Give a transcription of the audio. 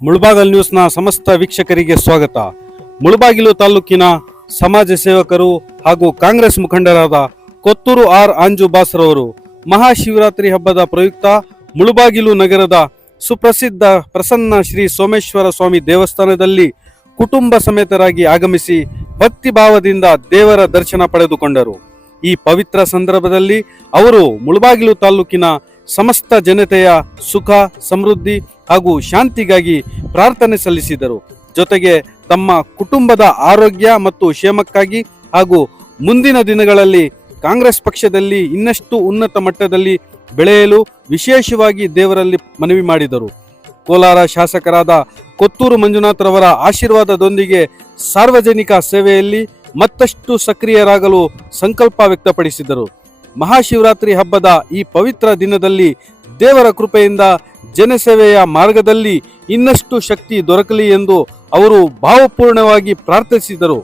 ಮುಳಬಾಗಿಲು ನ್ಯೂಸ್ನ ಸಮಸ್ತ ವೀಕ್ಷಕರಿಗೆ ಸ್ವಾಗತ. ಮುಳಬಾಗಿಲು ತಾಲೂಕಿನ ಸಮಾಜ ಸೇವಕರು ಹಾಗೂ ಕಾಂಗ್ರೆಸ್ ಮುಖಂಡರಾದ ಕೊತ್ತೂರು ಆರ್ ಅಂಜು ಬಾಸ್ರವರು ಮಹಾಶಿವರಾತ್ರಿ ಹಬ್ಬದ ಪ್ರಯುಕ್ತ ಮುಳಬಾಗಿಲು ನಗರದ ಸುಪ್ರಸಿದ್ಧ ಪ್ರಸನ್ನ ಶ್ರೀ ಸೋಮೇಶ್ವರ ಸ್ವಾಮಿ ದೇವಸ್ಥಾನದಲ್ಲಿ ಕುಟುಂಬ ಸಮೇತರಾಗಿ ಆಗಮಿಸಿ ಭಕ್ತಿ ಭಾವದಿಂದ ದೇವರ ದರ್ಶನ ಪಡೆದುಕೊಂಡರು. ಈ ಪವಿತ್ರ ಸಂದರ್ಭದಲ್ಲಿ ಅವರು ಮುಳಬಾಗಿಲು ತಾಲೂಕಿನ ಸಮಸ್ತ ಜನತೆಯ ಸುಖ ಸಮೃದ್ಧಿ ಹಾಗೂ ಶಾಂತಿಗಾಗಿ ಪ್ರಾರ್ಥನೆ ಸಲ್ಲಿಸಿದರು. ಜೊತೆಗೆ ತಮ್ಮ ಕುಟುಂಬದ ಆರೋಗ್ಯ ಮತ್ತು ಕ್ಷೇಮಕ್ಕಾಗಿ ಹಾಗೂ ಮುಂದಿನ ದಿನಗಳಲ್ಲಿ ಕಾಂಗ್ರೆಸ್ ಪಕ್ಷದಲ್ಲಿ ಇನ್ನಷ್ಟು ಉನ್ನತ ಮಟ್ಟದಲ್ಲಿ ಬೆಳೆಯಲು ವಿಶೇಷವಾಗಿ ದೇವರಲ್ಲಿ ಮನವಿ ಮಾಡಿದರು. ಕೋಲಾರ ಶಾಸಕರಾದ ಕೊತ್ತೂರು ಮಂಜುನಾಥ್ರವರ ಆಶೀರ್ವಾದದೊಂದಿಗೆ ಸಾರ್ವಜನಿಕ ಸೇವೆಯಲ್ಲಿ ಮತ್ತಷ್ಟು ಸಕ್ರಿಯರಾಗಲು ಸಂಕಲ್ಪ ವ್ಯಕ್ತಪಡಿಸಿದರು. ಮಹಾಶಿವರಾತ್ರಿ ಹಬ್ಬದ ಈ ಪವಿತ್ರ ದಿನದಲ್ಲಿ ದೇವರ ಕೃಪೆಯಿಂದ ಜನಸೇವೆಯ ಮಾರ್ಗದಲ್ಲಿ ಇನ್ನಷ್ಟು ಶಕ್ತಿ ದೊರಕಲಿ ಎಂದು ಅವರು ಭಾವಪೂರ್ಣವಾಗಿ ಪ್ರಾರ್ಥಿಸಿದರು.